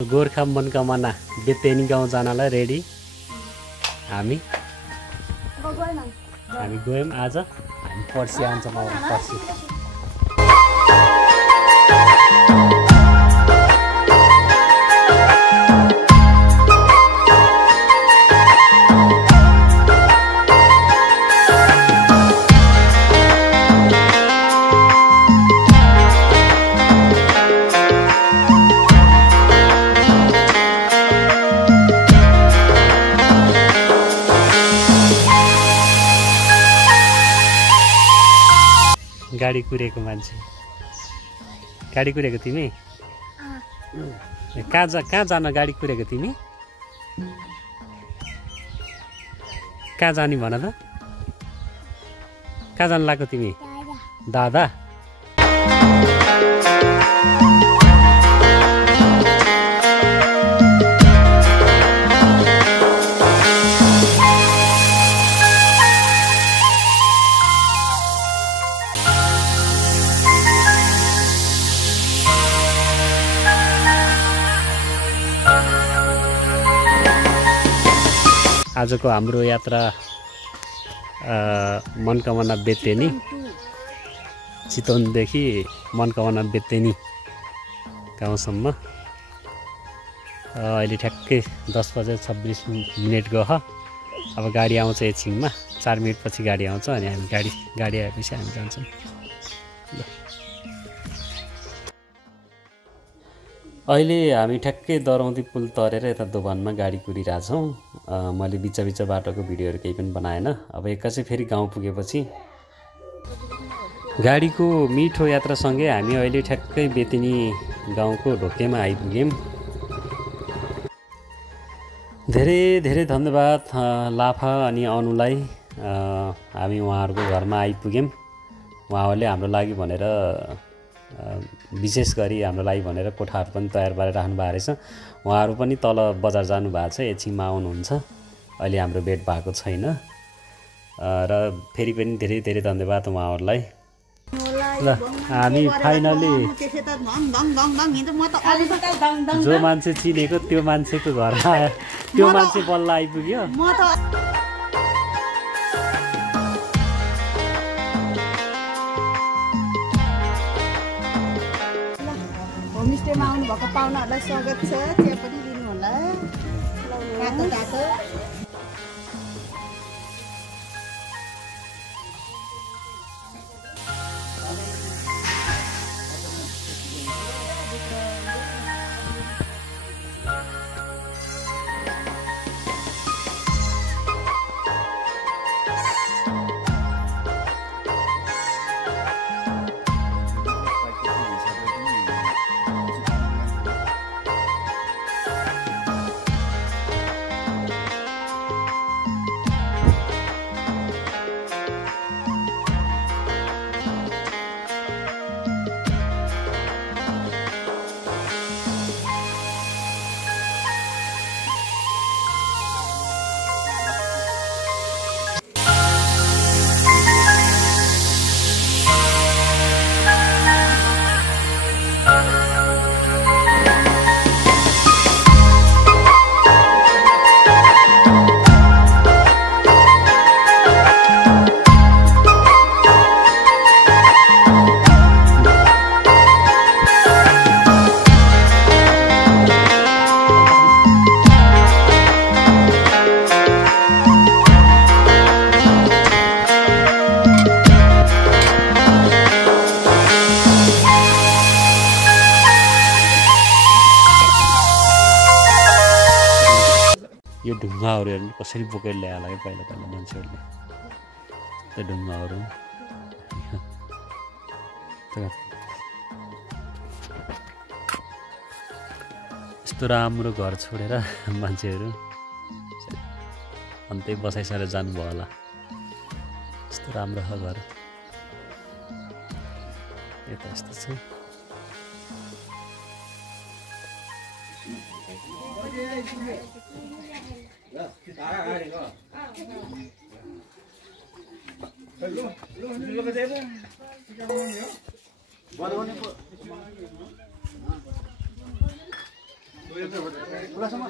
गोर्खा मनकामना बेतेनी गाउँ जानलाई रेडी हामी गयौँ आज हामी पर्सि आउँछौँ पर्सि गाडी कुरेको मान्छे गाडी कुरेको तिमी कहाँ जान गाडी कुरेको तिमी कहाँ जाने भन त कहाँ जान लाग्यो तिमी दादा आजको हाम्रो यात्रा मनकामना बेतेनी चितवनदेखि मनकामना बेतेनी गाउँसम्म अहिले ठ्याक्कै 10:26 गयो अब गाडी आउँछ एकछिनमा 4 मिनेटपछि गाडी आउँछ अनि हामी गाडी आएपछि हामी जान्छौँ अहिले हामी ठ्याक्कै दरौदी पुल तरेर यता दोभानमा गाडी कुरिरहेछौँ मैले बिच बाटोको भिडियोहरू केही पनि बनाएन अब एक्कासी फेरि गाउँ पुगेपछि गाडीको मिठो यात्रासँगै हामी अहिले ठ्याक्कै बेतिनी गाउँको ढोकेमा आइपुग्यौँ धेरै धेरै धन्यवाद लाफा अनि अनुलाई हामी उहाँहरूको घरमा आइपुग्यौँ उहाँहरूले हाम्रो लागि भनेर विशेष गरी हाम्रो लागि भनेर कोठाहरू पनि तयार पारेर राख्नु भएको रहेछ उहाँहरू पनि तल बजार जानु भएको छ एकछिनमा आउनुहुन्छ अहिले हाम्रो भेट भएको छैन र फेरि पनि धेरै धेरै धन्यवाद उहाँहरूलाई ल हामी फाइनली जो मान्छे चिनेको त्यो मान्छेको घरमा आयो त्यो मान्छे बल्ल आइपुग्यो होमस्टेमा आउनुभएको पाहुनाहरूलाई स्वागत छ चिया पनि दिनु होला तातो यो ढुङ्गाहरू हेर्नु कसरी बोकेर ल्याएर लाग्यो पहिला मान्छेहरूले त्यो ढुङ्गाहरू यस्तो राम्रो घर छोडेर मान्छेहरू अन्तै बसाइसकेर जानुभयो होला यस्तो राम्रो छ घर यता यस्तो छ खुलासम्म